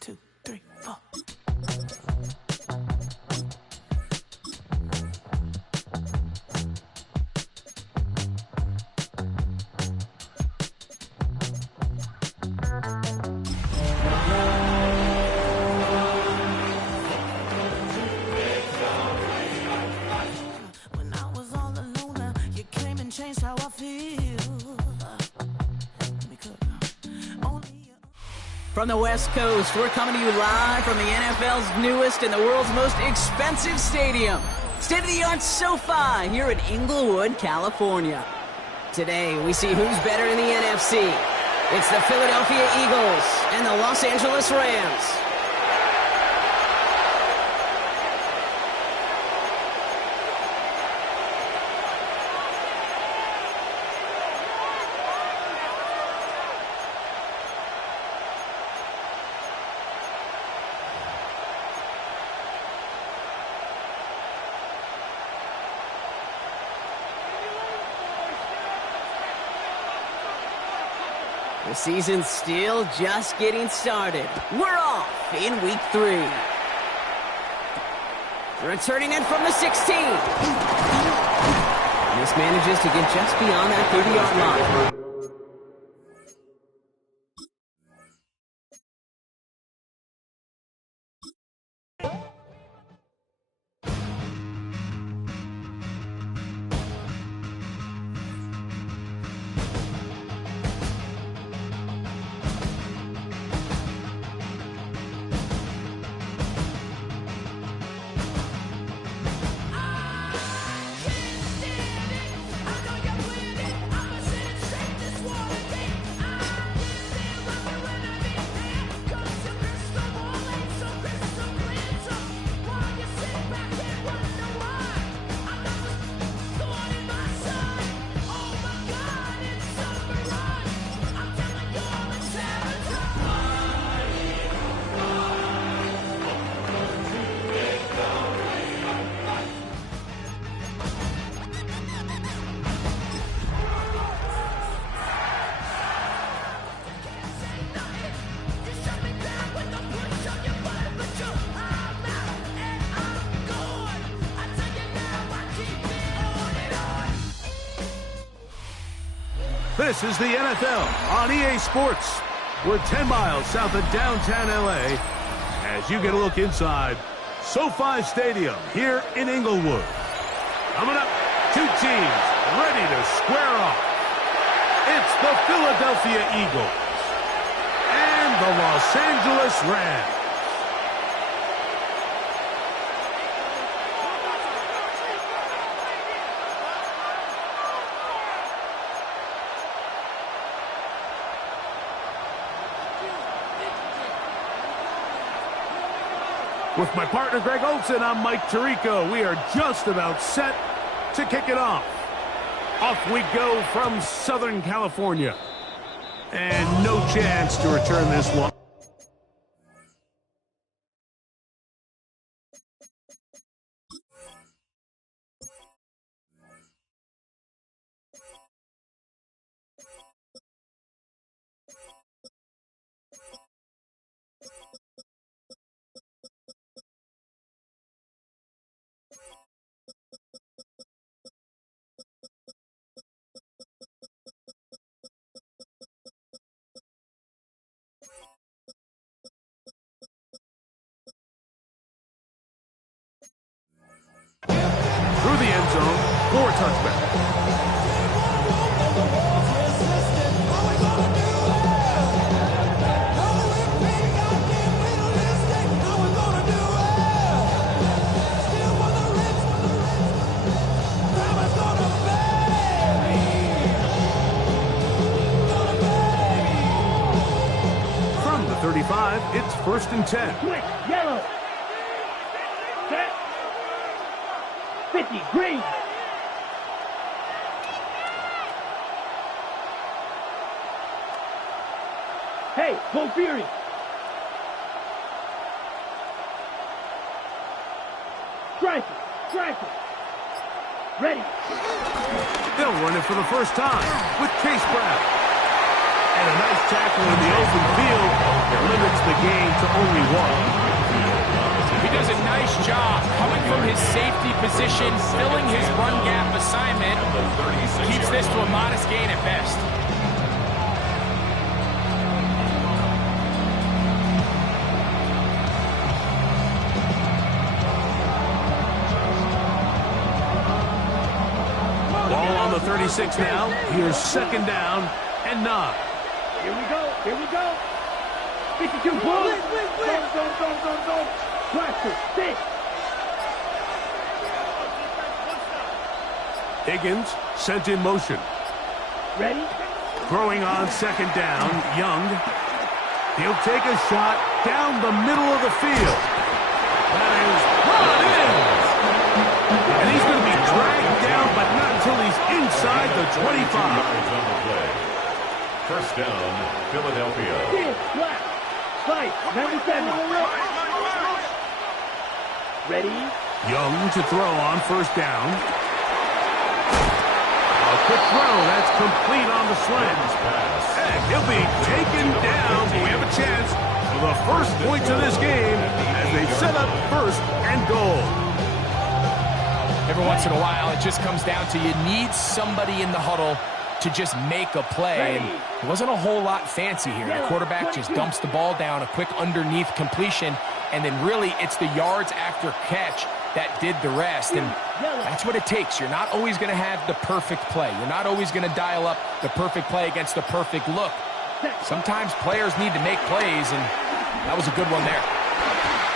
2, 3, 4. When I was all alone, you came and changed how I feel. Let me cook. Only you. From the West Coast, we're coming to you live from the NFL's newest and the world's most expensive stadium, state-of-the-art SoFi here in Inglewood, California. Today, we see who's better in the NFC. It's the Philadelphia Eagles and the Los Angeles Rams. The season's still just getting started. We're off in week 3. Returning in from the 16. This manages to get just beyond that 30-yard line. This is the NFL on EA Sports. We're 10 miles south of downtown LA as you get a look inside SoFi Stadium here in Inglewood. Coming up, two teams ready to square off. It's the Philadelphia Eagles and the Los Angeles Rams. With my partner, Greg Olson, I'm Mike Tirico. We are just about set to kick it off. Off we go from Southern California. And no chance to return this one. Through the end zone for a touchback. From the 35, it's 1st and 10. Switch, yellow. Set. 50, green. Hey, go Fury. Strike it. Ready. They'll run it for the first time with Chase Brown. And a nice tackle in the open field limits the gain to only one. He does a nice job coming from his safety position, filling his run gap assignment. Keeps this to a modest gain at best. Ball on the 36 now. Here's second down and 9. Here we go. Here we go. 52 bull. Go. Pressure. 6. Higgins sent in motion. Ready? Throwing on second down, Young. He'll take a shot down the middle of the field. That is brought in. And he's going to be dragged down, but not until he's inside the 25. First down, Philadelphia. Black. Fight. 97. Ready? Young to throw on first down. A quick throw. That's complete on the slant. And he'll be taken down. We have a chance for the first points of this game as they set up first and goal. Every once in a while, it just comes down to you need somebody in the huddle to just make a play. And it wasn't a whole lot fancy here. The quarterback just dumps the ball down, a quick underneath completion, and then really it's the yards after catch that did the rest. And that's what it takes. You're not always going to have the perfect play. You're not always going to dial up the perfect play against the perfect look. Sometimes players need to make plays, and that was a good one there.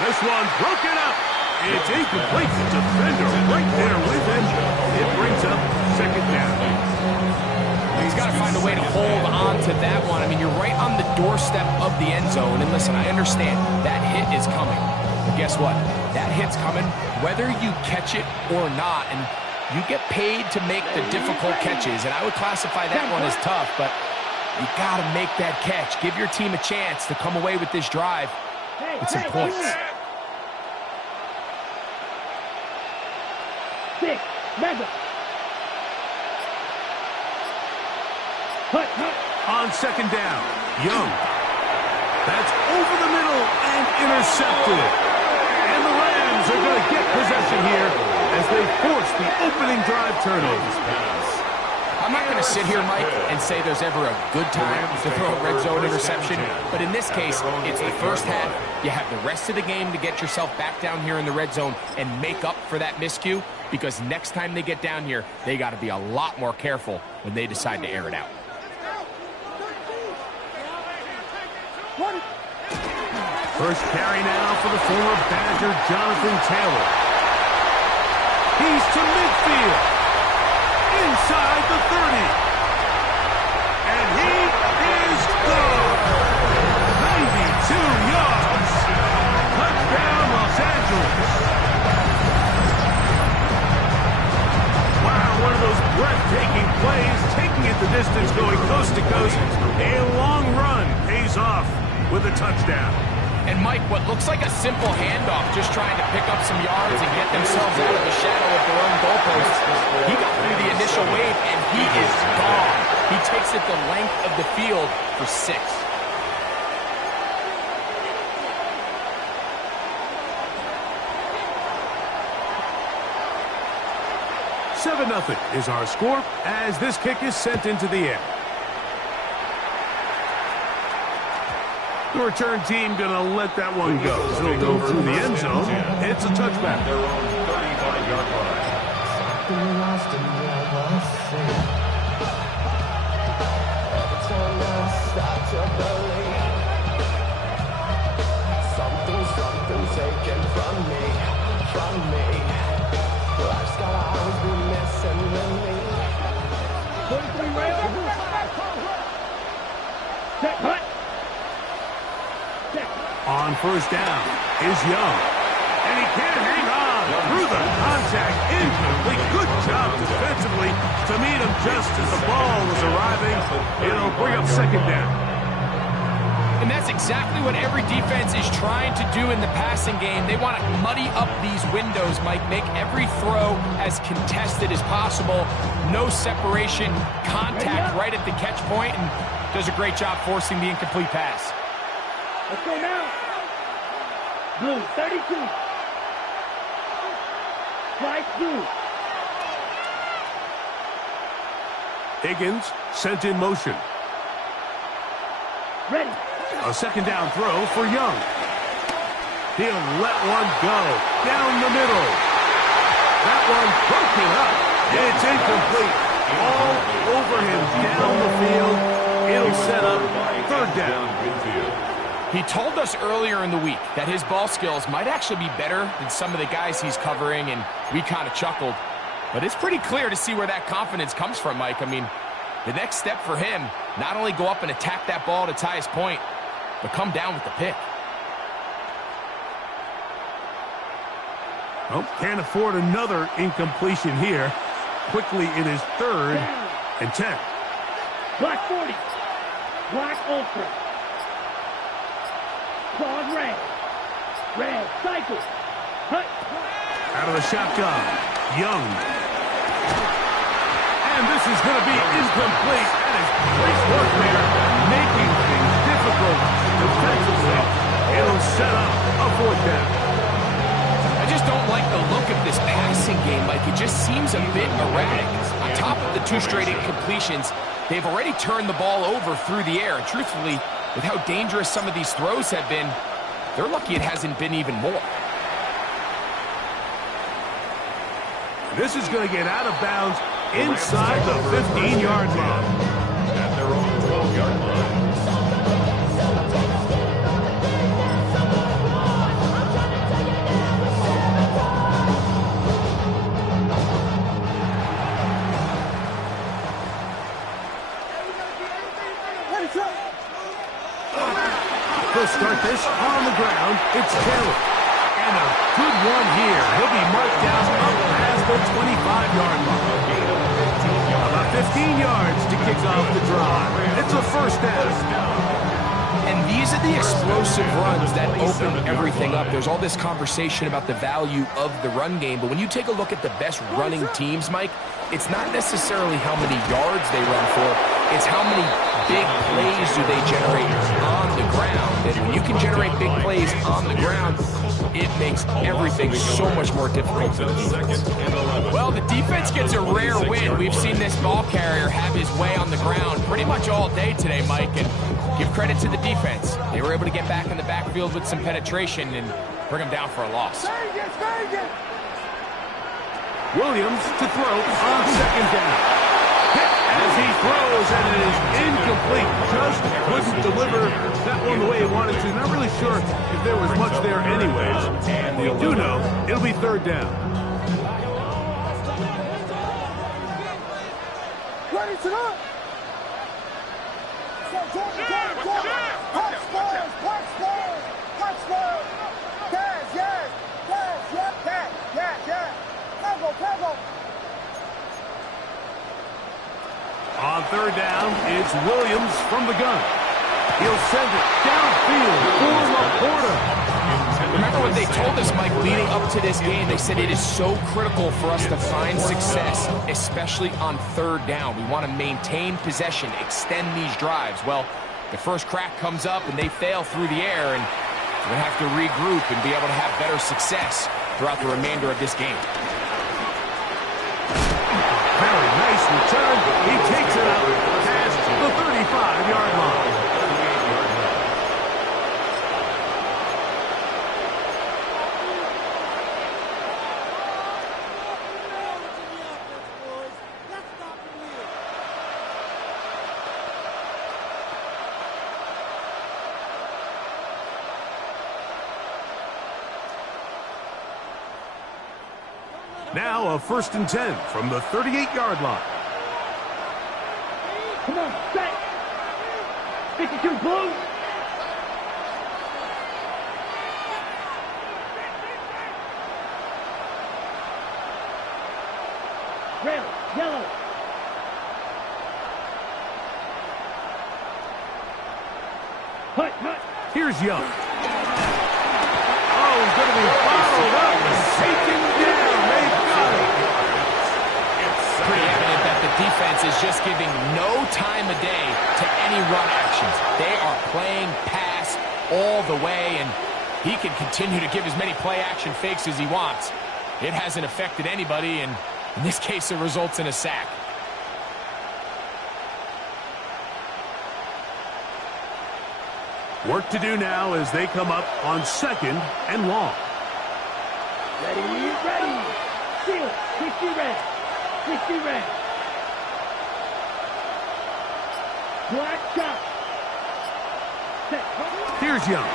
This one broken up. It's incomplete. Defender right there with him. It brings up second down. He's got to find a way to hold on to that one. I mean, you're right on the doorstep of the end zone. And listen, I understand that hit is coming. But guess what? That hit's coming whether you catch it or not. And you get paid to make the difficult catches. And I would classify that one as tough, but you got to make that catch. Give your team a chance to come away with this drive with some points. 6. Mega. On second down, Young. That's over the middle and intercepted. And the Rams are going to get possession here as they force the opening drive turnover. I'm not going to sit here, Mike, and say there's ever a good time to throw a red zone interception, but in this case, it's the first half. You have the rest of the game to get yourself back down here in the red zone and make up for that miscue, because next time they get down here, they got to be a lot more careful when they decide to air it out. First carry now for the former Badger, Jonathan Taylor. He's to midfield. Inside the 30. And he is gone. 92 yards. Touchdown, Los Angeles. Wow, one of those breathtaking plays, taking it the distance, going coast to coast. A long run pays off with a touchdown. And Mike, what looks like a simple handoff, just trying to pick up some yards and get themselves out of the shadow of their own goalposts. He got through the initial wave, and he is gone. He takes it the length of the field for 6. $7-0 is our score as this kick is sent into the air. The return team going to let that one go. It'll go through the end zone. It's a touchback. Their own 35-yard line. Something taken from me. Life's gotta always be messing with me. 43 Rams. Set. Hut. On first down is Young. And he can't hang on through the contact. Incomplete. Good job defensively to meet him just as the ball was arriving. It'll bring up second down. And And that's exactly what every defense is trying to do in the passing game. They want to muddy up these windows, Mike, make every throw as contested as possible. No separation, contact right at the catch point, and does a great job forcing the incomplete pass. Let's go now. Blue, 32. Strike blue. Higgins sent in motion. Ready. A second down throw for Young. He'll let one go down the middle. That one broken up. It's incomplete. All over him down the field. It'll set up third down. He told us earlier in the week that his ball skills might actually be better than some of the guys he's covering, and we kind of chuckled. But it's pretty clear to see where that confidence comes from, Mike. I mean, the next step for him, not only go up and attack that ball to tie his point, but come down with the pick. Oh, can't afford another incompletion here. Quickly in his third and 10. Black 40. Black ultra. Claws red. Red. Cycle. Hut. Out of the shotgun. Young. And this is going to be incomplete. That is great work there, making things difficult defensively. It'll set up a fourth down. I just don't like the look of this passing game, Mike. It just seems a bit erratic. On top of the 2 straight incompletions, they've already turned the ball over through the air. And truthfully, with how dangerous some of these throws have been, they're lucky it hasn't been even more. This is going to get out of bounds inside the 15-yard line. At their own 12-yard line. He'll start this on the ground. It's Taylor. And a good one here. He'll be marked down up past the 25-yard line. About 15 yards to kick off the drive. It's a first down. And these are the explosive runs that open everything up. There's all this conversation about the value of the run game, but when you take a look at the best running teams, Mike, it's not necessarily how many yards they run for, it's how many big plays do they generate on the ground. And when you can generate big plays on the ground, it makes everything so much more difficult for the defense. Well, the defense gets a rare win. We've seen this ball carrier have his way on the ground pretty much all day today, Mike, and give credit to the defense. They were able to get back in the backfield with some penetration and bring them down for a loss. Williams to throw on second down. Hit as he throws, and it is incomplete. Just couldn't deliver that one the way he wanted to. Not really sure if there was much there anyways. We do know it'll be third down. Ready to go. On third down, it's Williams from the gun. He'll send it downfield for Laporta. Remember what they told us, Mike, leading up to this game? They said it is so critical for us to find success, especially on third down. We want to maintain possession, extend these drives. Well, the first crack comes up and they fail through the air, and we're going to have to regroup and be able to have better success throughout the remainder of this game. Very nice return. He takes it out past the 35-yard line. Now a 1st and 10 from the 38-yard line. Come on, set. 52 blue. Red, yellow. Here's Young. Oh, he's going to be bottled up and taken down. They've got it. Pretty evident that the defense is just giving no time of day to any run actions. They are playing pass all the way, and he can continue to give as many play-action fakes as he wants. It hasn't affected anybody, and in this case, it results in a sack. Work to do now as they come up on 2nd and long. Ready, ready. Seal, 60 red. 60 red. Black shot. Here's Young.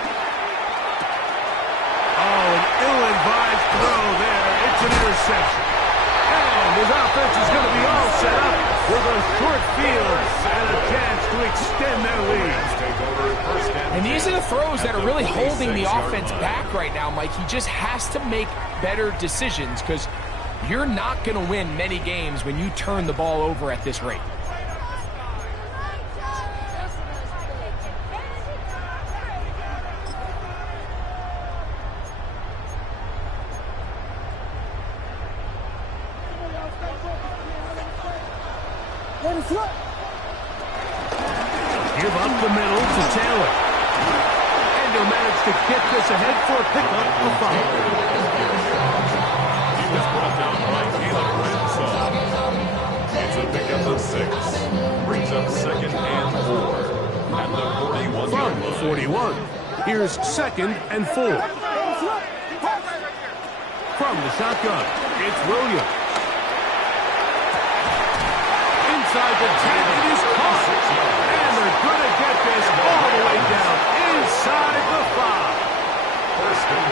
Oh, an ill-advised throw there. It's an interception. And his offense is going to be all set up with a short field and a chance to extend their lead. And these are the throws that are really holding the offense back right now, Mike. He just has to make better decisions because you're not going to win many games when you turn the ball over at this rate. Give up the middle to Taylor. And he'll manage to get this ahead for a pickup of 5. He was brought down by Caleb Ransom. It's a pickup of 6. Brings up 2nd and 4. At the 41-yard From line. 41, here's 2nd and 4. From the shotgun, it's Williams. Inside the 10, it is caught. And they're going to get this all the way down inside the 5.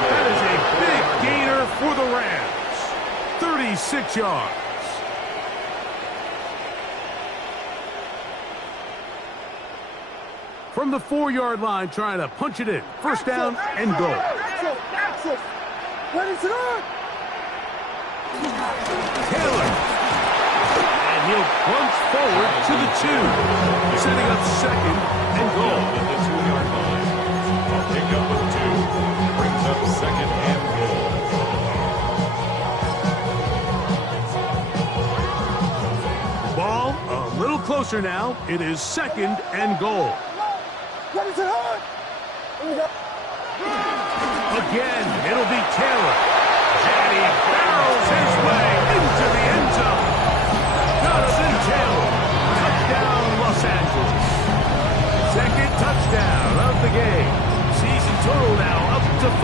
That is a big gainer for the Rams. 36 yards. From the 4-yard line, trying to punch it in. First down and goal. Taylor. And he'll plunge forward to the 2. Setting up 2nd and goal. At the 2-yard line. A pickup of 2. Brings up 2nd and goal. Ball a little closer now. It is 2nd and goal. Again, it'll be Taylor. And he barrels his way into the end zone. Jonathan Taylor. Touchdown, Los Angeles. 2nd touchdown of the game. Season total now up to 5.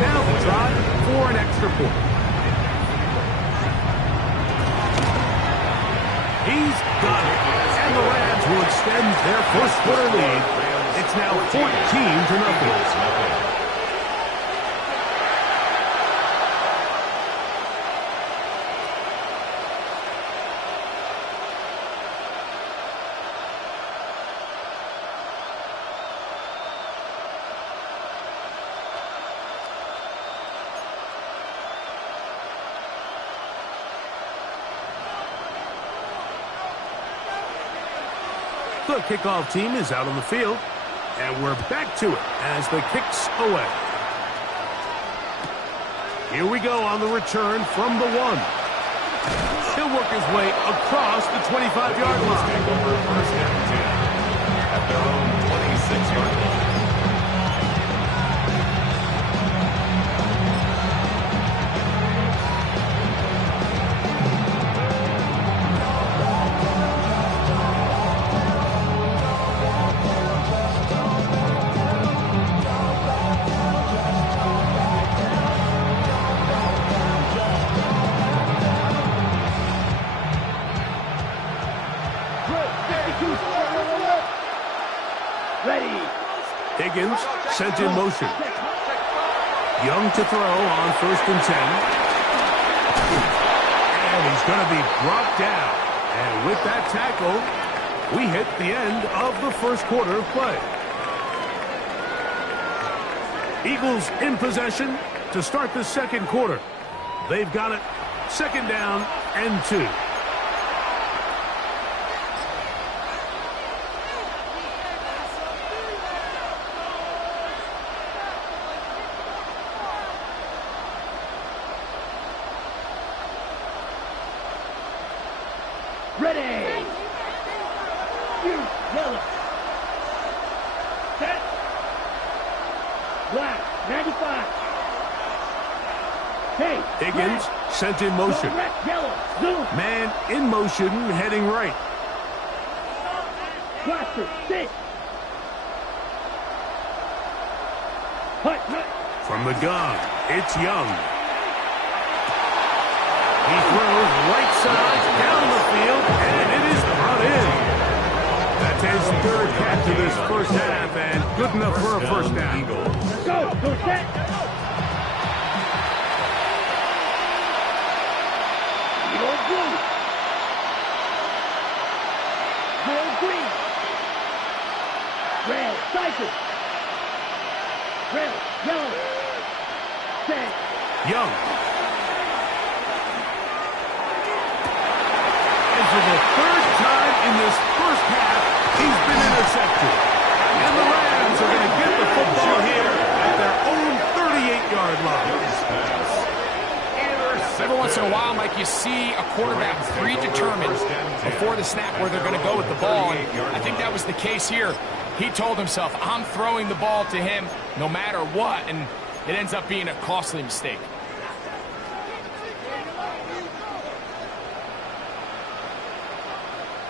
Now the try for an extra point. He's got it. And the Rams will extend their first quarter lead. It's now 14-0. The kickoff team is out on the field, and we're back to it as the kick's away. Here we go on the return from the 1. He'll work his way across the 25-yard line. Take over 1st and 10 at their own 26-yard line. Higgins sent in motion. Young to throw on 1st and 10. And he's going to be brought down. And with that tackle, we hit the end of the first quarter of play. Eagles in possession to start the second quarter. They've got it. 2nd down and 2. Ready. You, yellow. Set. Black, 95. Hey, Higgins sent in motion. Yellow, zoom. Man in motion, heading right. Blaster, 6. Hut. From the gun, it's Young. He throws right side down the field, and it is brought in. That's his third catch of this first half, and good enough for a first down. Go, set. Go blue. Go green. Red, cycle. Red, yellow. Set. Young. And for the third time in this first half, he's been intercepted. And the Rams are going to get the football here at their own 38-yard line. Every once in a while, Mike, you see a quarterback predetermined before the snap where they're going to go with the ball. And I think that was the case here. He told himself, I'm throwing the ball to him no matter what, and it ends up being a costly mistake.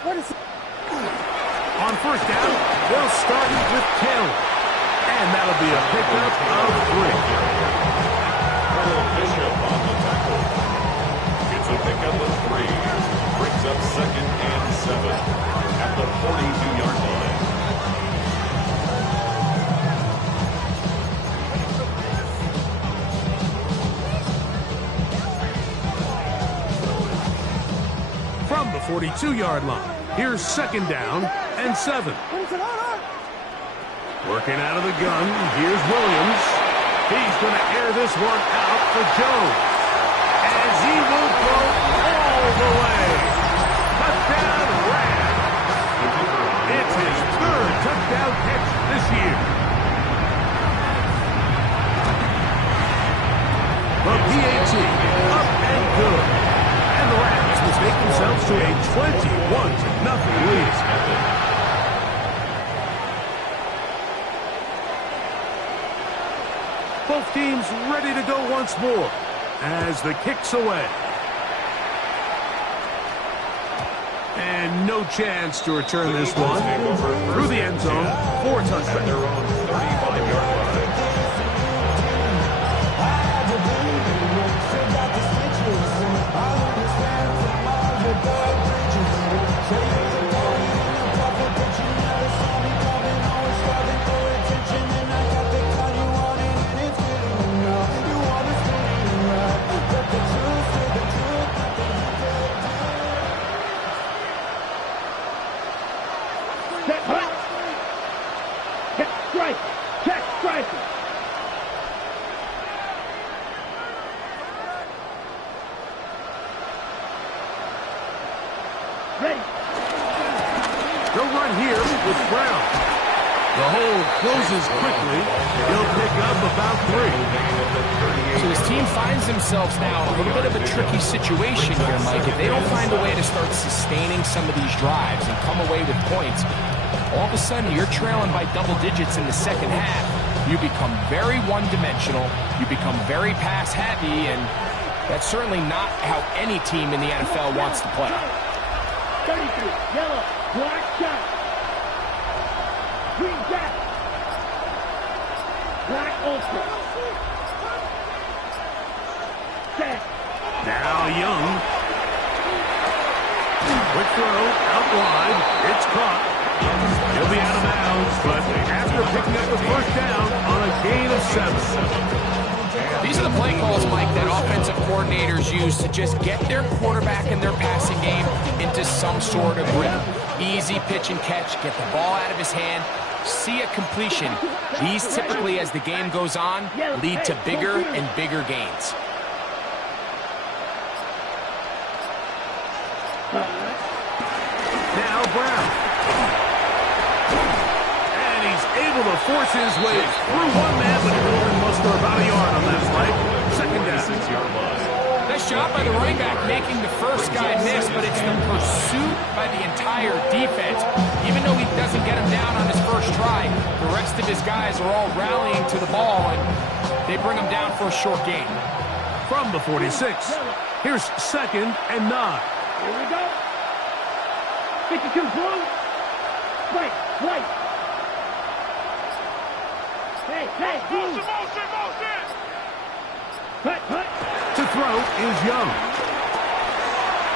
On first down, they'll start with Taylor. And that'll be a pickup of 3. Bishop on the tackle. It's a pickup of 3. Brings up 2nd and 7 at the 42-yard line. From the 42-yard line, here's 2nd down and 7. Working out of the gun, here's Williams. He's going to air this one out for Jones. As he will go all the way. Touchdown, Rams. It's his 3rd touchdown catch this year. The PAT, up and good. And the Rams will take themselves to a 21-0 lead. Both teams ready to go once more as the kick's away. And no chance to return this one through the end zone for a touchdown. Their own 35-yard line. Check, striker. Ready. Go right here with Brown. The hole closes quickly. He'll pick up about 3. So his team finds themselves now in a little bit of a tricky situation here, Mike. If they don't find a way to start sustaining some of these drives and come away with points, all of a sudden you're trailing by double digits in the second half. You become very one-dimensional. You become very pass-heavy, and that's certainly not how any team in the NFL wants to play. 33, yellow, black shot. Green jack. Black ultra. Set. Now Young. Quick throw, out wide. It's caught. He'll be out of bounds, but after picking up the first down on a gain of 7. These are the play calls, Mike, that offensive coordinators use to just get their quarterback and their passing game into some sort of rhythm. Easy pitch and catch, get the ball out of his hand, see a completion. These typically, as the game goes on, lead to bigger and bigger gains. Now Brown. And he's able to force his way through one man, but he can only muster about a yard on that play. 2nd down. 6-yard line. Nice job by the running back making the first guy miss, but it's the pursuit by the entire defense. Even though he doesn't get him down on his first try, the rest of his guys are all rallying to the ball, and they bring him down for a short gain. From the 46, here's 2nd and 9. Here we go. 52 blue. White. Hey, blue. Cut. To throw is Young.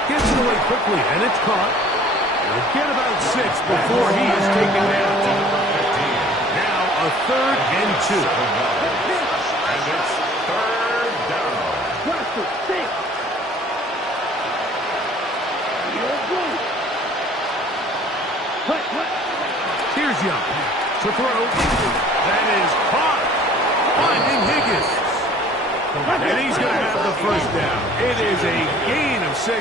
Gets it away quickly, and it's caught. He'll get about 6 before he is taken down. Now a 3rd and 2. And it's 3rd down. Watch it. 6. You're blue. Cut. Here's Young. To throw. That is caught. Finding Higgins. And he's going to have the first down. It is a gain of 6.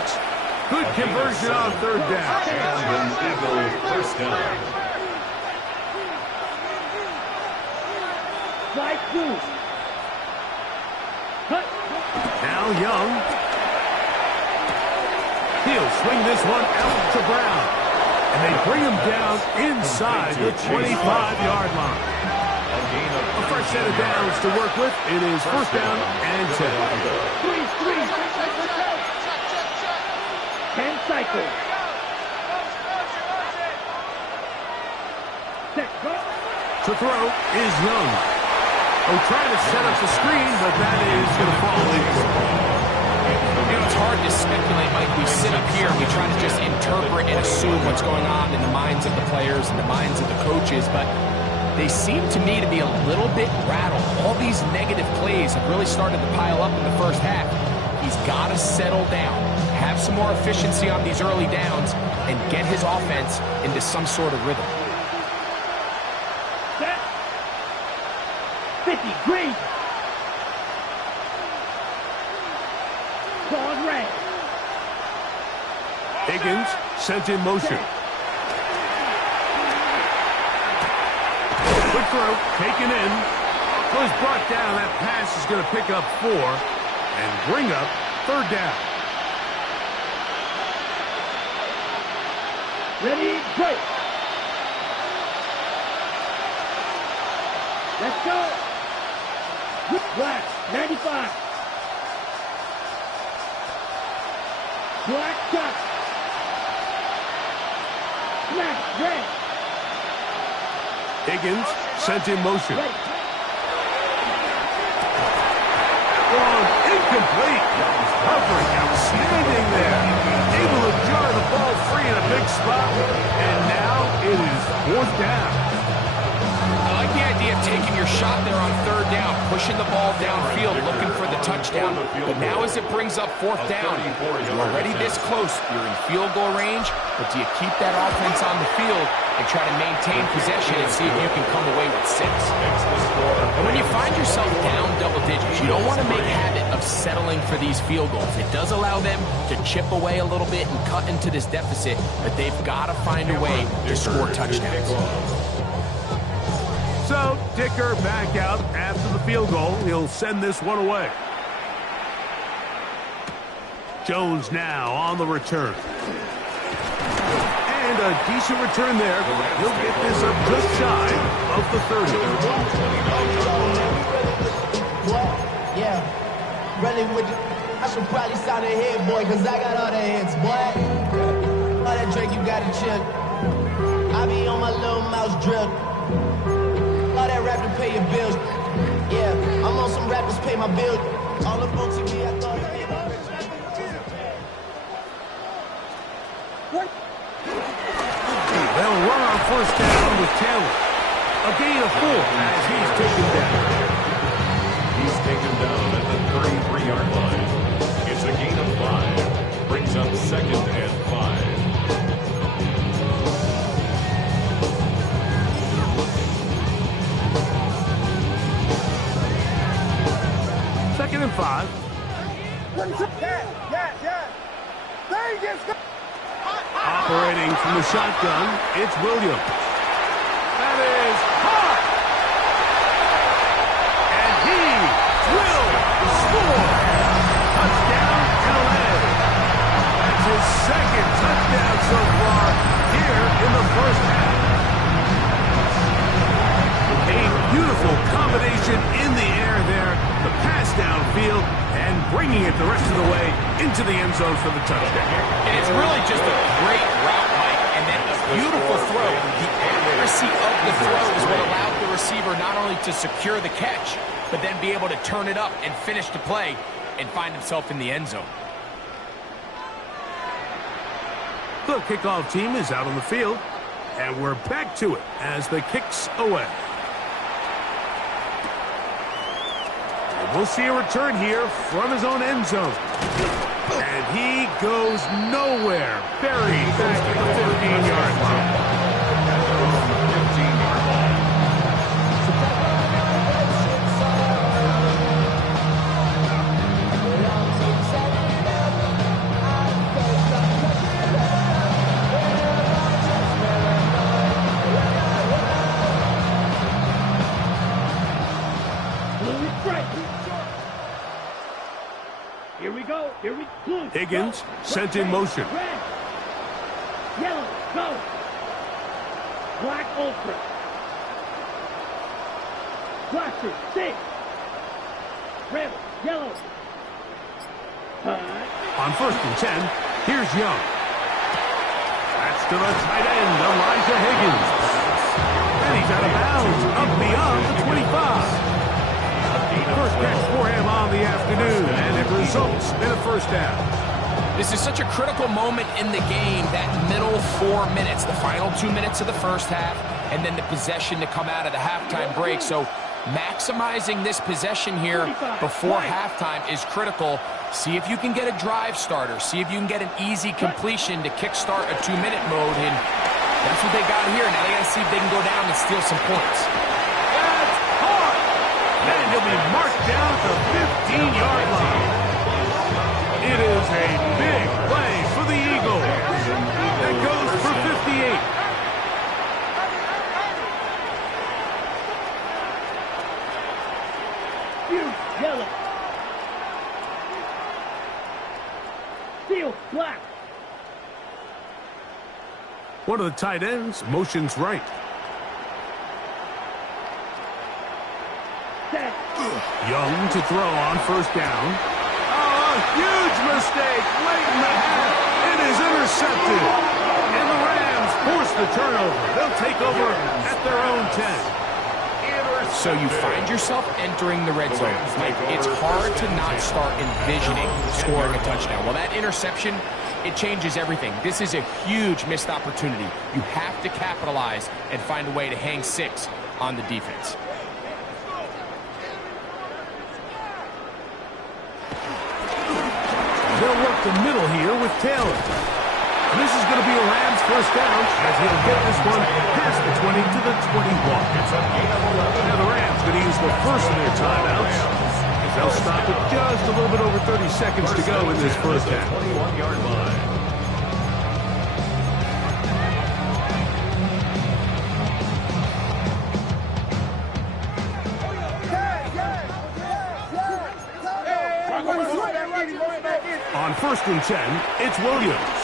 Good conversion on 3rd down. And an Eagle first down. White, blue. Cut. Now Young. He'll swing this one out to Brown. And they bring him down inside the 25-yard line. A fresh set of downs to work with. It is 1st down and 10. 3. 10 cycles. Set, go. To throw is Young. Trying to set up the screen, but that is going to fall in. You know, it's hard to speculate, Mike. We sit up here and we try to just interpret and assume what's going on in the minds of the players and the minds of the coaches, but they seem to me to be a little bit rattled. All these negative plays have really started to pile up in the first half. He's got to settle down, have some more efficiency on these early downs, and get his offense into some sort of rhythm. Set. 50, green. Ball red. Higgins sent in motion. Good throw, taken in. Was brought down. That pass is going to pick up 4 and bring up 3rd down. Ready, break. Let's go. Black, 95. Black cut. Smash, red. Higgins sent in motion. Right. Incomplete. Covering outstanding there. Able to jar the ball free in a big spot. And now it is 4th down. I like the idea of taking your shot there on 3rd down, pushing the ball downfield, looking for the touchdown. But now as it brings up 4th down, you're already this close. You're in field goal range, but do you keep that offense on the field and try to maintain possession and see if you can come away with 6? And when you find yourself down double digits, you don't want to make habit of settling for these field goals. It does allow them to chip away a little bit and cut into this deficit, but they've got to find a way to score touchdowns. So, Dicker back out after the field goal. He'll send this one away. Jones now on the return. And a decent return there. He'll get this up just shy of the 30. What? Yeah. Running with I should probably sign a head, boy, because I got all the hits, boy. All that drink you got to chill. I be on my little mouse drip. All that rap to pay your bills. Yeah, I'm on some rappers pay my bills. All up on TV, I thought it They'll run on 1st down with Taylor. A gain of 4 as he's taken down. He's taken down at the 33-yard line. It's a gain of 5. Brings up 2nd and 5. Second and 5. Operating from the shotgun, it's Williams. That is hot. And he will score. Touchdown, touchdown so far here in the first half. A beautiful combination in the air there. The pass downfield and bringing it the rest of the way into the end zone for the touchdown. And it's really just a great route, Mike, and then a beautiful throw. The accuracy of the throw is what allowed the receiver not only to secure the catch, but then be able to turn it up and finish the play and find himself in the end zone. The kickoff team is out on the field, and we're back to it as the kick's away. And we'll see a return here from his own end zone. And he goes nowhere. Buried back at the 15-yard line. Here we go. Here we go. Higgins sent in motion. Red. Yellow. Go. Black ultra. Blaster. Six. Red. Yellow. On 1st and 10, here's Young. That's to the tight end, Elijah Higgins. And he's out of bounds, up beyond the 25. First catch for him on the afternoon, and it results in a first down. This is such a critical moment in the game, that middle 4 minutes, the final 2 minutes of the first half, and then the possession to come out of the halftime break. So maximizing this possession here before halftime is critical. See if you can get a drive starter. See if you can get an easy completion to kickstart a 2-minute mode, and that's what they got here. Now they got to see if they can go down and steal some points. And he'll be marked down at the 15-yard line. It is a big play for the Eagles. That goes for 58. Huge yellow. Steel black. One of the tight ends motions right. Young to throw on 1st down. Oh, a huge mistake late in the half. It is intercepted. And the Rams force the turnover. They'll take over at their own 10. So you find yourself entering the red zone. Like, it's hard to not start envisioning scoring a touchdown. Well, that interception, it changes everything. This is a huge missed opportunity. You have to capitalize and find a way to hang 6 on the defense. They'll work the middle here with Taylor. And this is going to be a Rams first down as he'll get this one past the 20 to the 21. Now the Rams going to use the first of their timeouts. They'll stop with just a little bit over 30 seconds to go in this first half. 21-yard line. On 1st and 10, it's Williams.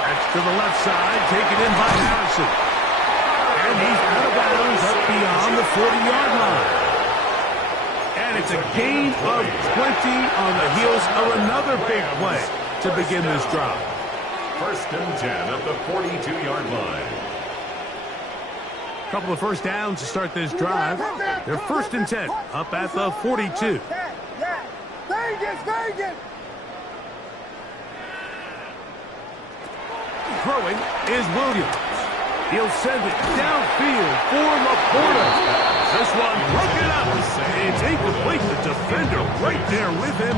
That's to the left side, taken in by Harrison. And he's out of bounds up beyond the 40-yard line. And it's a gain of 20 on the heels of another big play to begin this drive. 1st and 10 at the 42-yard line. Couple of first downs to start this drive. They're 1st and 10 up at the 42. Vegas! Throwing is Williams. He'll send it downfield for Laporta. This one broken up. It's incomplete. The defender right there with him.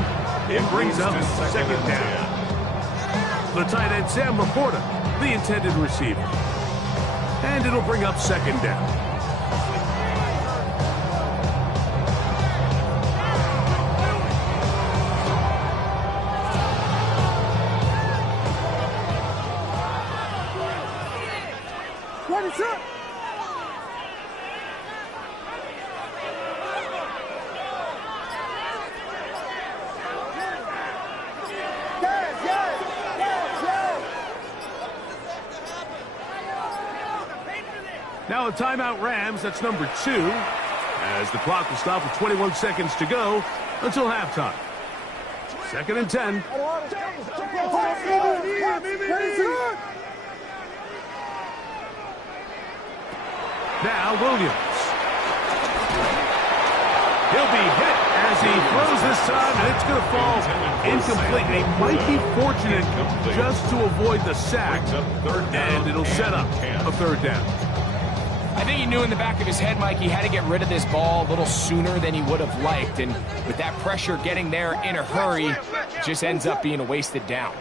It brings up 2nd down. The tight end, Sam Laporta, the intended receiver. And it'll bring up 2nd down. Now a timeout Rams, that's number 2, as the clock will stop with 21 seconds to go until halftime. 2nd and 10. Now Williams. He'll be hit as he throws this time, and it's going to fall incomplete. They might be fortunate just to avoid the sack, and it'll set up a 3rd down. I think he knew in the back of his head, Mike, he had to get rid of this ball a little sooner than he would have liked. And with that pressure getting there in a hurry, it just ends up being a wasted down.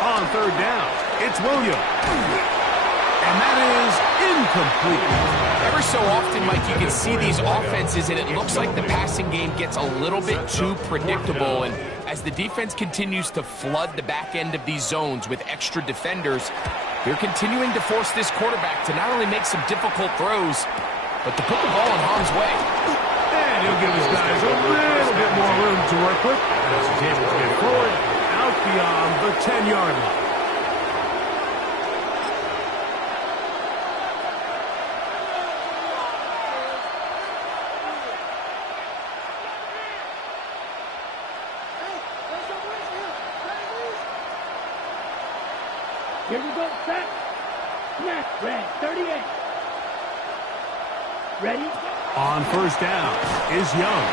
On 3rd down, it's Williams. And that is incomplete. Ever so often, Mike, you can see these offenses, and it looks like the passing game gets a little bit too predictable. And as the defense continues to flood the back end of these zones with extra defenders, they're continuing to force this quarterback to not only make some difficult throws, but to put the ball in harm's way. And he'll give his guys a little bit more room to work with as he's able to get forward out beyond the 10-yard line. Here we go, set. Snap, red, 38. Ready? On 1st down is Young.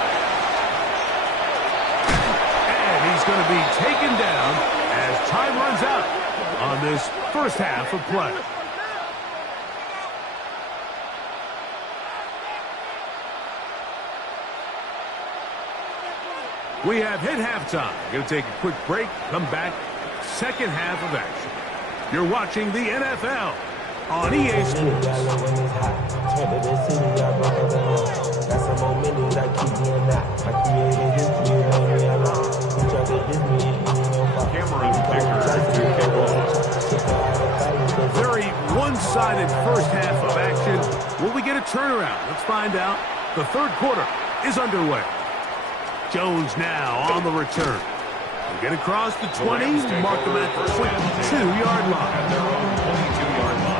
And he's going to be taken down as time runs out on this first half of play. We have hit halftime. Going to take a quick break, come back, 2nd half of action. You're watching the NFL on EA Sports. Very one-sided first half of action. Will we get a turnaround? Let's find out. The 3rd quarter is underway. Jones now on the return. Get across the 20, mark them at the 22-yard line. At their own 22-yard line.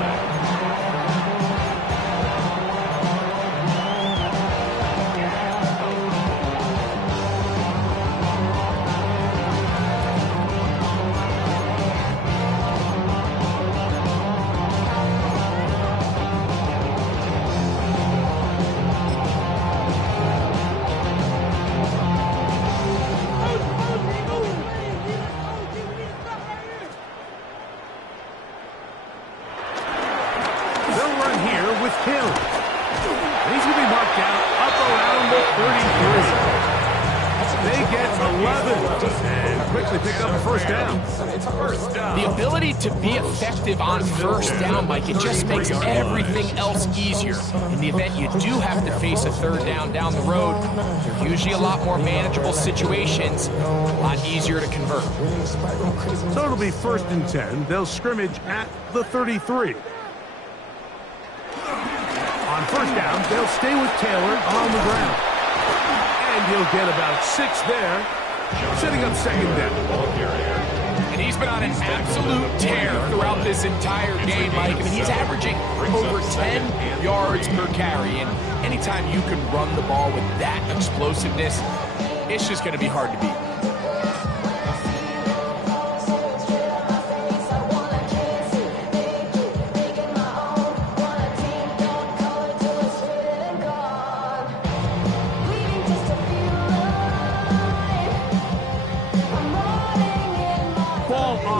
The ability to be effective on 1st down, Mike, it just makes everything else easier. In the event you do have to face a 3rd down the road, they're usually a lot more manageable situations, a lot easier to convert. So it'll be 1st and 10. They'll scrimmage at the 33. On 1st down, they'll stay with Taylor on the ground. And he'll get about 6 there, setting up 2nd down. And he's been on an absolute tear throughout this entire game, Mike. I mean, he's averaging over 10 yards per carry. And anytime you can run the ball with that explosiveness, it's just going to be hard to beat.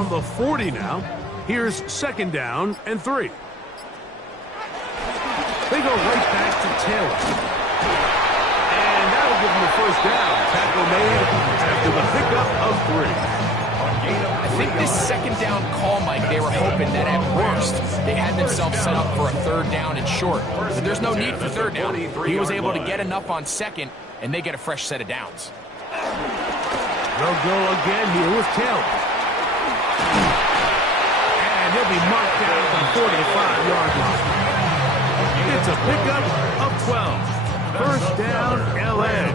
The 40 now. Here's 2nd down and 3. They go right back to Taylor. And that'll give them the 1st down. Tackle made after the pickup of 3. I think this 2nd down call, Mike, they were hoping that at worst they had themselves set up for a 3rd down and short. But there's no need for 3rd down. He was able to get enough on 2nd, and they get a fresh set of downs. They'll go again here with Taylor. And he'll be marked down at the 45-yard line. It's a pickup of 12. 1st down, L.A.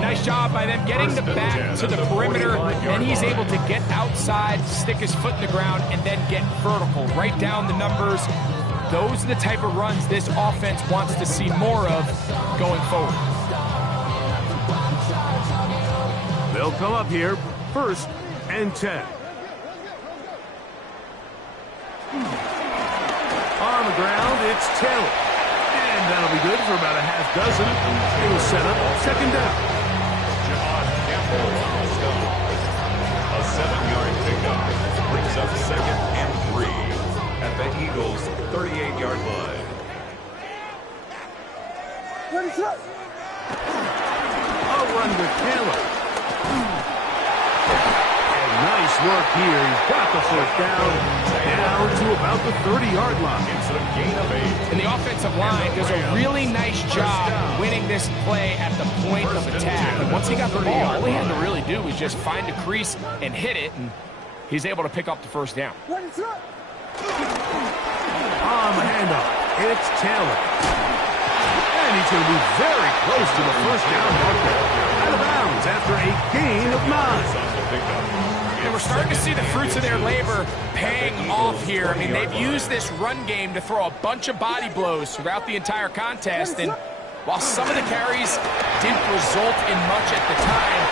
Nice job by them getting the back to the perimeter, and he's able to get outside, stick his foot in the ground, and then get vertical. Right down the numbers. Those are the type of runs this offense wants to see more of going forward. They'll come up here, 1st and 10. On the ground, it's Taylor. And that'll be good for about a half dozen. It'll set up 2nd down. A 7-yard pickup brings up 2nd and 3 at the Eagles' 38-yard line. A run with Taylor. And nice work here. He's got the 4th down to about the 30-yard line. It's a gain of 8. And the offensive line does a really nice job winning this play at the point of attack. And once he got the ball, all he had to really do was just find a crease and hit it, and he's able to pick up the 1st down. On the handoff, it's Taylor. And he's going to be very close to the 1st down marker. Out of bounds after a gain of 9. And we're starting to see the fruits of their labor paying off here. I mean, they've used this run game to throw a bunch of body blows throughout the entire contest. And while some of the carries didn't result in much at the time,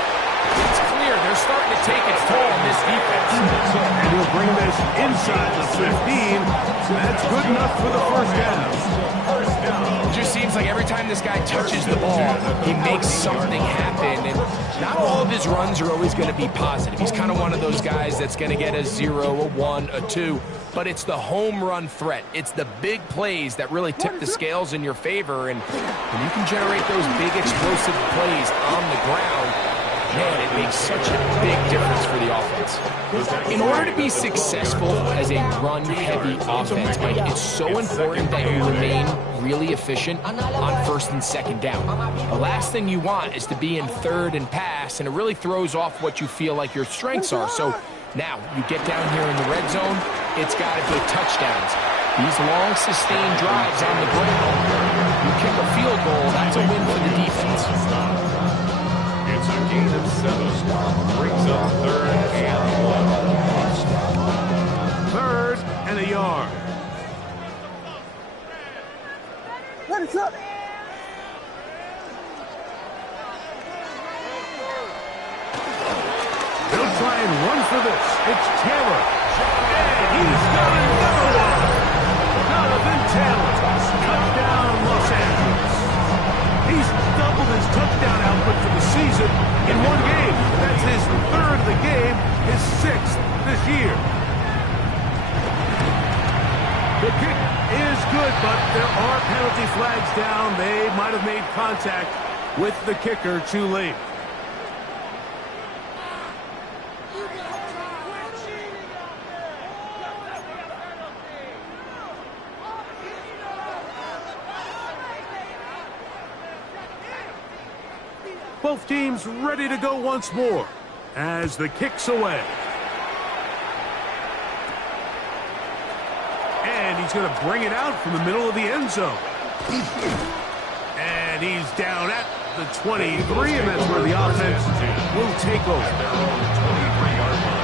it's clear they're starting to take its toll on this defense. And he'll bring this inside the 15. That's good enough for the 1st down. It just seems like every time this guy touches the ball, he makes something happen. And not all of his runs are always going to be positive. He's kind of one of those guys that's going to get a 0, a 1, a 2. But it's the home run threat. It's the big plays that really tip the scales in your favor. And when you can generate those big explosive plays on the ground, man, it makes such a big difference for the offense. In order to be successful as a run-heavy offense, Mike, it's so important that you remain really efficient on 1st and 2nd down. The last thing you want is to be in 3rd and pass, and it really throws off what you feel like your strengths are. So now, you get down here in the red zone, it's got to be touchdowns. These long, sustained drives on the ground, you kick a field goal, that's a win for the defense. It's a gain of 7. Brings up 3rd and 1. 3rd and a yard. What is up? They'll try and run for this. It's Taylor. And he's got another one. Jonathan Taylor. Touchdown, Los Angeles. He's doubled his touchdown output for the season in one game. That's his 3rd of the game, his 6th this year. The kick is good, but there are penalty flags down. They might have made contact with the kicker too late. Both teams ready to go once more as the kick's away. And he's going to bring it out from the middle of the end zone. And he's down at the 23, and that's where the offense will take over. Their own 23-yard line.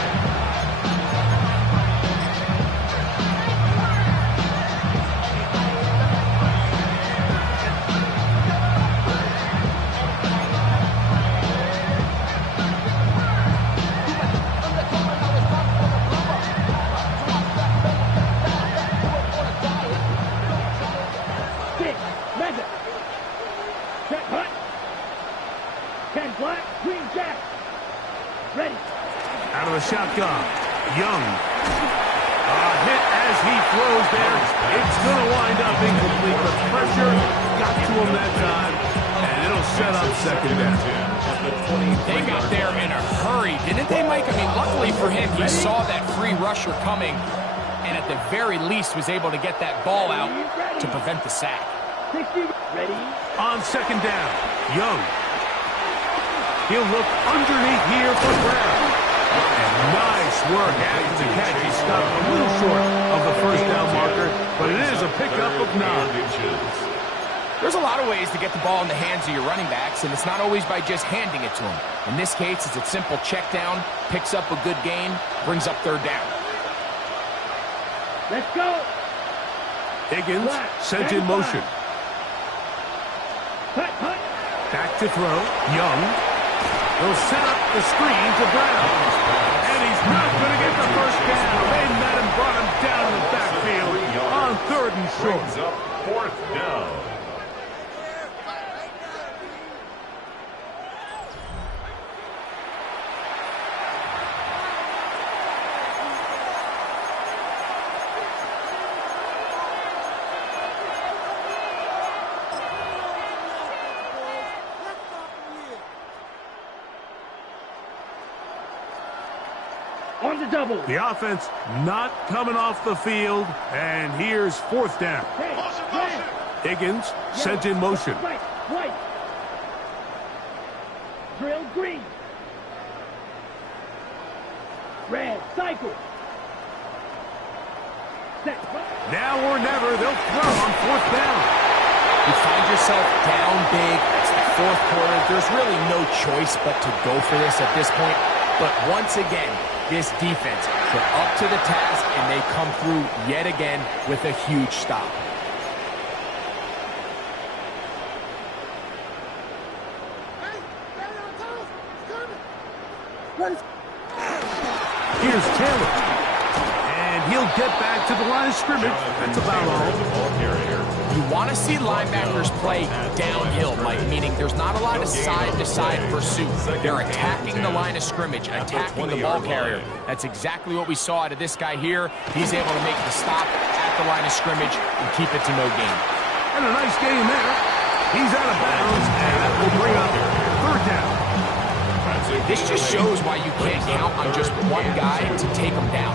Shotgun. Young. Hit as he throws there. It's going to wind up incomplete. The pressure got to him that time, and it'll set up 2nd down. They got there in a hurry, didn't they, Mike? I mean, luckily for him, he saw that free rusher coming, and at the very least was able to get that ball out to prevent the sack. On 2nd down, Young. He'll look underneath here for Brown. And nice work after the catch. He stopped a little short of the 1st down marker, but it is a pickup of 9. There's a lot of ways to get the ball in the hands of your running backs, and it's not always by just handing it to them. In this case, it's a simple check down, picks up a good gain, brings up third down. Let's go. Higgins sent in motion. Hut, hut. Back to throw. Young. He'll set up the screen to Brown. And he's not going to get the first down. They met him, brought him down in the backfield on 3rd and short. Brings up 4th down. On the double. The offense not coming off the field, and here's 4th down. Higgins sent in motion. White. Drill green. Red, cycle. Set. Now or never, they'll throw on 4th down. You find yourself down big. It's the 4th quarter. There's really no choice but to go for this at this point. But once again, this defense, they're up to the task, and they come through yet again with a huge stop. Here's Taylor. And he'll get back to the line of scrimmage. That's about all. You want to see linebackers play downhill, Mike, meaning there's not a lot of side-to-side pursuit. They're attacking the line of scrimmage, attacking the ball carrier. That's exactly what we saw out of this guy here. He's able to make the stop at the line of scrimmage and keep it to no gain. And a nice game there. He's out of bounds, and that will bring up 3rd down. This just shows why you can't count on just one guy to take him down.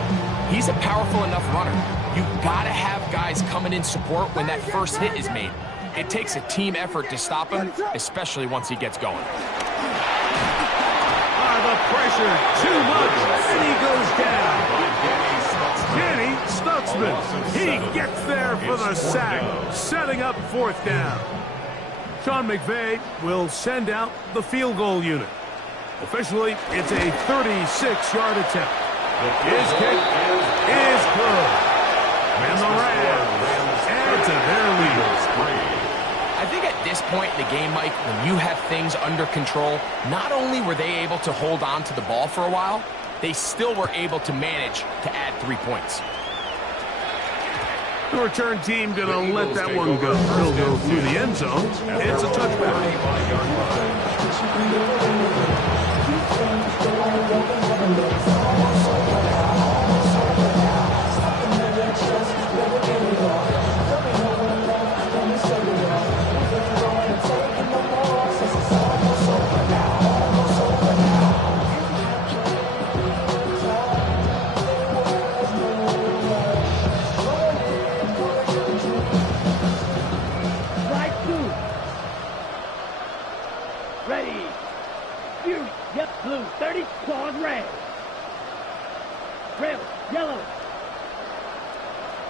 He's a powerful enough runner. You've got to have guys coming in support when that first hit is made. It takes a team effort to stop him, especially once he gets going. The pressure, too much, and he goes down. Kenny Stutzman, he gets there for the sack, setting up 4th down. Sean McVay will send out the field goal unit. Officially, it's a 36-yard attempt. His kick is good. And the Rams add to their lead. I think at this point in the game, Mike, when you have things under control, not only were they able to hold on to the ball for a while, they still were able to manage to add 3 points. The return team going to let that one go. He'll go through the end zone. It's a touchback. Ready. You. Yep. Blue. 30. Claws red. Red. Yellow.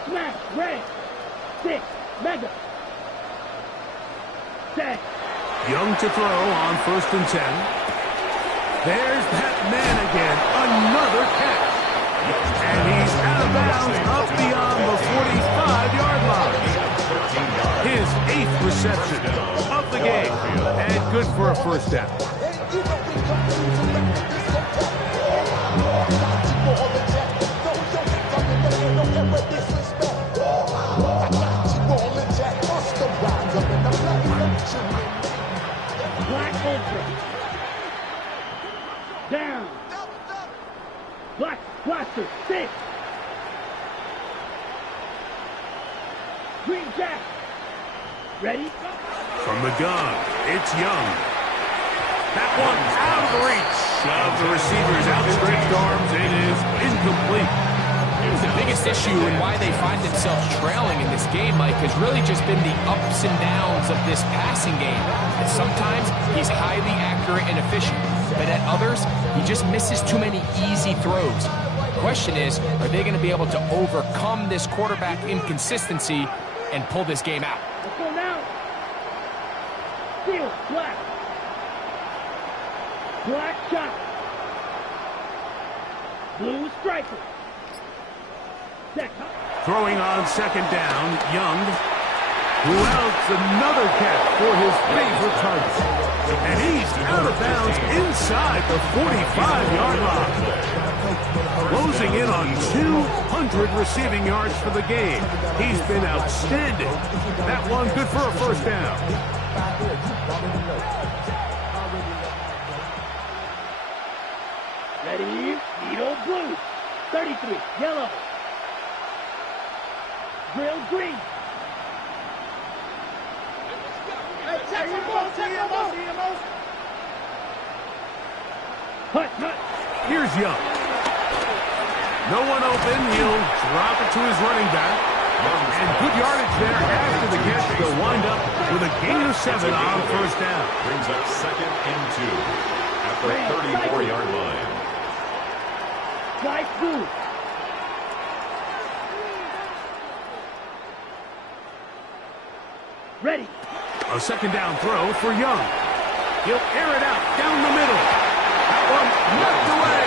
Smash. Red. 6. Mega. Set. Young to throw on 1st and 10. There's that man again. Another catch. And he's out of bounds up beyond the 45-yard line. His 8th reception of the game. And good for a 1st down. Black Ultra. Down. Black Blaster. 6. Green Jack. Ready? From the gun, it's Young. That one out of the reach of the receiver's outstretched arms. It is incomplete. The biggest issue and why they find themselves trailing in this game, Mike, has really just been the ups and downs of this passing game. And sometimes he's highly accurate and efficient, but at others, he just misses too many easy throws. The question is, are they going to be able to overcome this quarterback inconsistency and pull this game out? Let's go now. Steel, black. Black shot. Blue striker. Deck. Throwing on second down, Young. Who else? Another catch for his favorite target. And he's out of bounds inside the 45-yard line. Closing in on 200 receiving yards for the game. He's been outstanding. That one good for a first down. Ready, needle blue. 33, yellow. Grill green. Hut, hut. Here's Young. No one open. He'll drop it to his running back. And good yardage there after the catch. They'll wind up with a gain of 7 on first down. Brings up 2nd and 2 at the 34-yard line. Slice blue. Ready. A second down throw for Young. He'll air it out down the middle. That one knocked away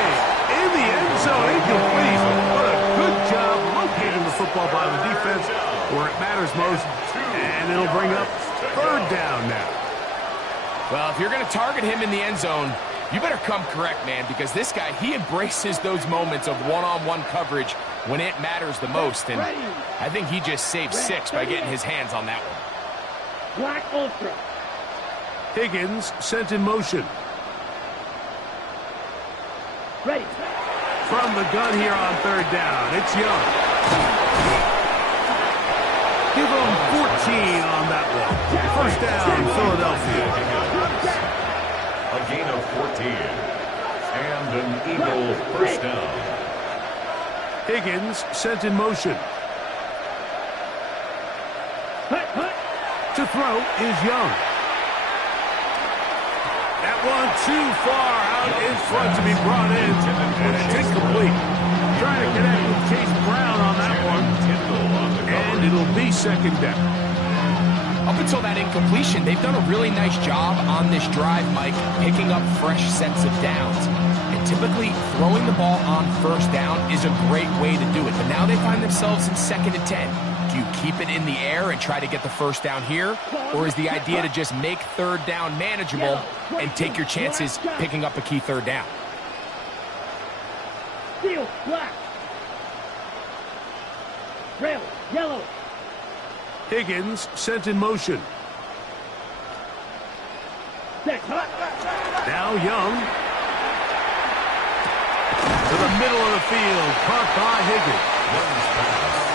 in the end zone. Incomplete. What a good job locating the football by the defense where it matters most. And it'll bring up third down now. Well, if you're going to target him in the end zone, you better come correct, man, because this guy, he embraces those moments of one-on-one coverage when it matters the most. And I think he just saved 6 by getting his hands on that one. Black Ultra. Higgins sent in motion. Ready. From the gun here on third down, it's Young. Give him 14 on that one. First down, Philadelphia. A gain of 14. And an Eagle first down. Higgins sent in motion. Hut, hut. To throw is Young. That one too far out in front to be brought in. And it's incomplete. Trying to connect with Chase Brown on that one. And it'll be second down. Up until that incompletion, they've done a really nice job on this drive, Mike, picking up fresh sets of downs. And typically, throwing the ball on first down is a great way to do it. But now they find themselves in 2nd and 10. Do you keep it in the air and try to get the first down here? Or is the idea to just make third down manageable and take your chances picking up a key third down? Steel, black. Rail, yellow. Higgins sent in motion. Deck, hut. Now Young. To the middle of the field. Caught by Higgins.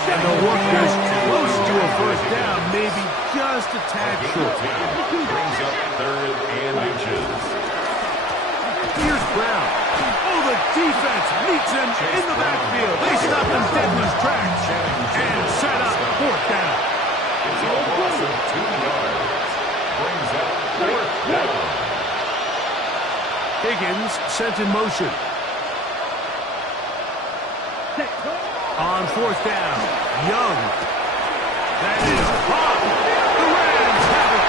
And the work is close to a first down, maybe just a tad short. Brings up 3rd and inches. Here's Brown. Oh, the defense meets him in the backfield. They stop him dead in his tracks and set up fourth down. It's a loss of 2 yards. Brings up 4th down. Higgins sent in motion. On fourth down, Young. That is hot. The Rams have it.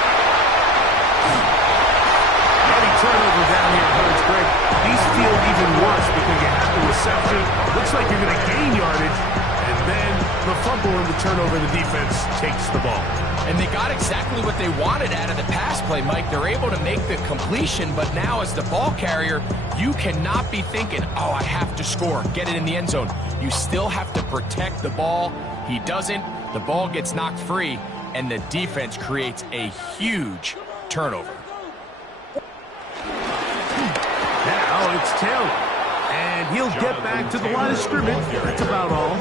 Any turnover down here hurts, Greg. These feel even worse because you have the reception. Looks like you're going to gain yardage. And then the fumble and the turnover, the defense takes the ball. And they got exactly what they wanted out of the pass play, Mike. They're able to make the completion, but now as the ball carrier, you cannot be thinking, oh, I have to score, get it in the end zone. You still have to protect the ball. He doesn't. The ball gets knocked free, and the defense creates a huge turnover. Now it's Taylor. And he'll get back to the line of scrimmage. That's about all.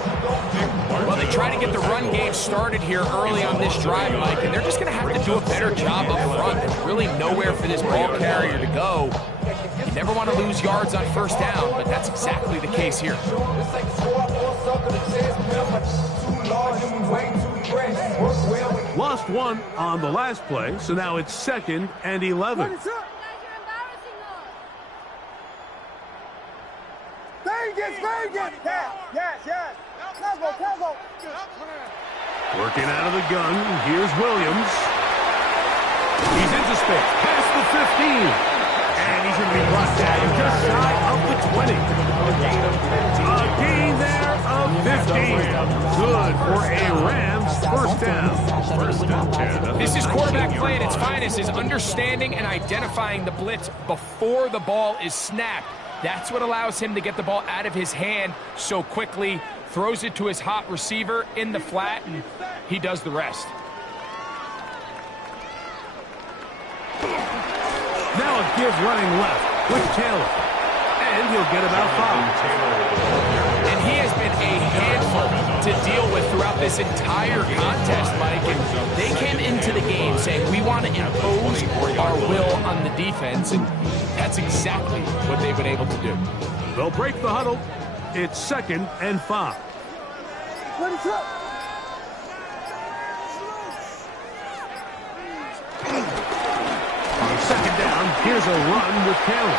Well, they try to get the run game started here early on this drive, Mike, and they're just going to have to do a better job up front. There's really nowhere for this ball carrier to go. You never want to lose yards on first down, but that's exactly the case here. Lost one on the last play, so now it's 2nd and 11. Yes. Tempo. Working out of the gun, here's Williams. He's into space, past the 15. And he's going to be brought down just shy of the 20. A gain there of 15. Good for a Rams first down. This is quarterback play at its finest, is understanding and identifying the blitz before the ball is snapped. That's what allows him to get the ball out of his hand so quickly, throws it to his hot receiver in the flat, and he does the rest. Now a give running left with Taylor. And he'll get about 5. And he has been a handful to deal with throughout this entire contest, Mike. And they came into the game saying, we want to impose our will on the defense. And that's exactly what they've been able to do. They'll break the huddle. It's 2nd and 5. On 2nd down, here's a run with Taylor.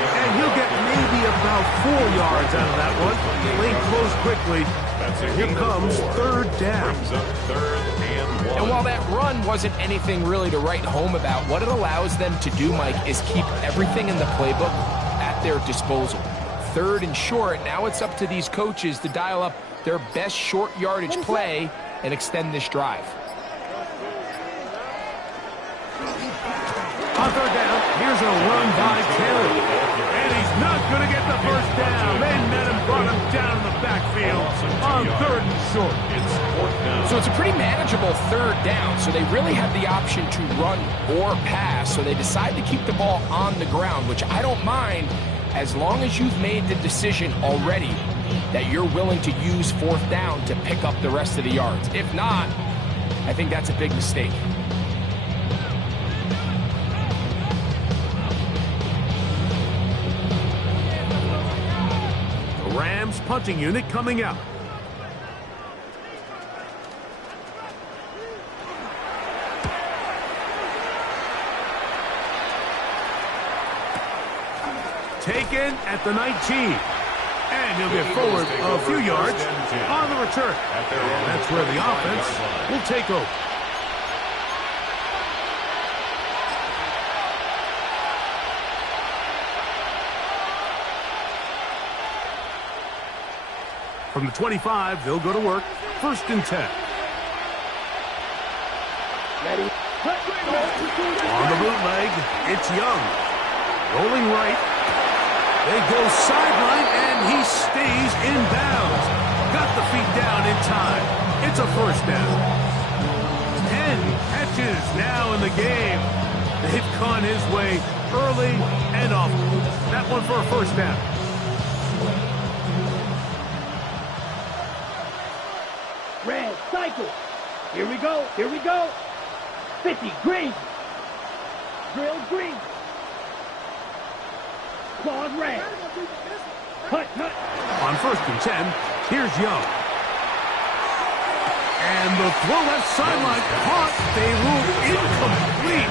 And he'll get maybe about 4 yards out of that one. Lane closed quickly. Here comes 3rd down. And while that run wasn't anything really to write home about, what it allows them to do, Mike, is keep everything in the playbook at their disposal. 3rd and short, now it's up to these coaches to dial up their best short yardage play and extend this drive. On 3rd down, here's a run by Taylor. And he's not going to get the first down. They met him, brought him down in the backfield on 3rd and short. So it's a pretty manageable 3rd down, so they really have the option to run or pass, so they decide to keep the ball on the ground, which I don't mind as long as you've made the decision already that you're willing to use 4th down to pick up the rest of the yards. If not, I think that's a big mistake. The Rams punting unit coming out. Taken at the 19. And he'll get forward a few yards on the return. And that's where the offense will take over. From the 25, they'll go to work. 1st and 10. On the bootleg, it's Young. Rolling right. They go sideline, and he stays in bounds. Got the feet down in time. It's a 1st down. 10 catches now in the game. They've gone his way early and often. That one for a 1st down. Red cycle. Here we go. Here we go. 50 green. Drill green. Claws red. Cut. On 1st and 10, here's Young. And the throw left sideline caught. They ruled incomplete.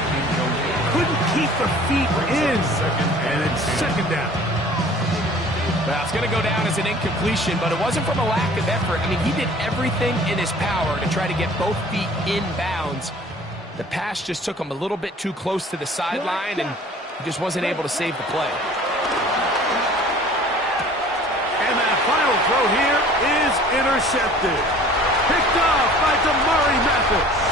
Couldn't keep the feet in. And it's 2nd down. Well, it's going to go down as an incompletion, but it wasn't from a lack of effort. I mean, he did everything in his power to try to get both feet in bounds. The pass just took him a little bit too close to the sideline, and he just wasn't able to save the play. And that final throw here is intercepted. Picked off by Damari Mathis.